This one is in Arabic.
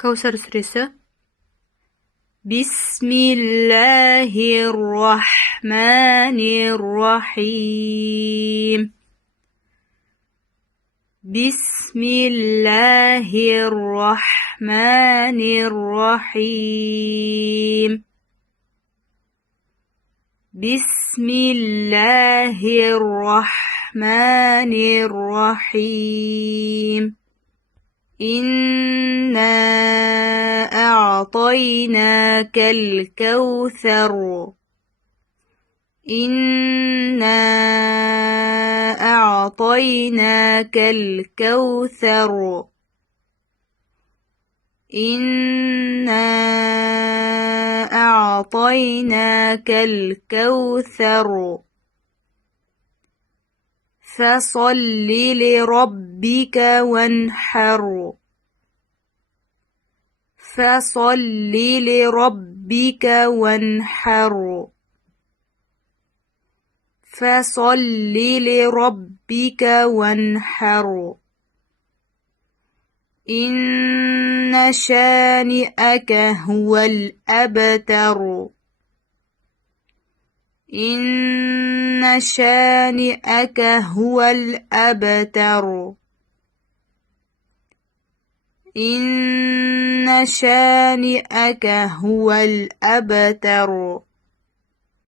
Kausar Suresa. بسم الله الرحمن الرحيم. بسم الله الرحمن الرحيم. بسم الله الرحمن الرحيم. إنا أعطيناك الكوثر. إنا أعطيناك الكوثر. إنا أعطيناك الكوثر. فصل لربك وانحر. فصل لربك وانحر. فصل لربك وانحر. إن شانئك هو الأبتر. إن شانئك هو الأبتر. إن شانئك هو الأبتر.